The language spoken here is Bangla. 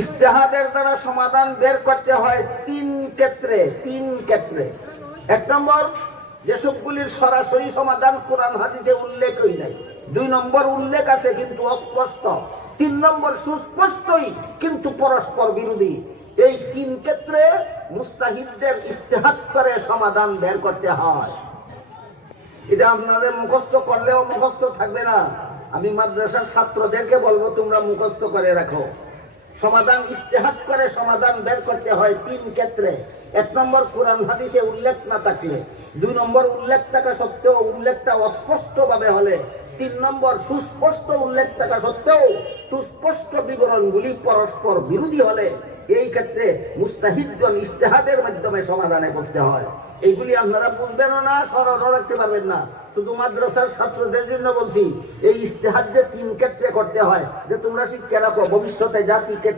ইজতিহাদের দ্বারা সমাধান বের করতে হয় তিন ক্ষেত্রে। এক নম্বর, যেসবগুলির সরাসরি সমাধান কোরআন হাদিসে উল্লেখই নাই। দুই নম্বর, উল্লেখ আছে কিন্তু অস্পষ্ট। তিন নম্বর, সুস্পষ্টই কিন্তু পরস্পর বিরোধী। এই তিন ক্ষেত্রে মুস্তাহিদদের ইজতিহাদ করে সমাধান বের করতে হয়। এটা আপনাদের মুখস্থ করলেও মুখস্থ থাকবে না। আমি মাদ্রাসার ছাত্রদেরকে বলবো, তোমরা মুখস্থ করে রাখো। সমাধান ইজতিহাদ করে সমাধান বের করতে হয় তিন ক্ষেত্রে। এক নম্বর, কোরআন হাদিসে উল্লেখ না থাকলে। দুই নম্বর, উল্লেখ থাকা সত্ত্বেও উল্লেখটা অস্পষ্ট ভাবে হলে। তিন নম্বর, সুস্পষ্ট উল্লেখ থাকা সত্ত্বেও সুস্পষ্ট বিবরণগুলি পরস্পর বিরোধী হলে এই ক্ষেত্রে মুস্তাহিদগণ ইজতিহাদের মাধ্যমে সমাধানে বসতে হয়। এইগুলি আপনারা বুঝবেনও না, স্মরণও রাখতে পারবেন না। শুধু মাদ্রাসার ছাত্রদের জন্য বলছি, এই ইজতিহাদ যে তিন ক্ষেত্রে করতে হয়, যে তোমরা শিক্ষা রাখো ভবিষ্যতে জাতিকে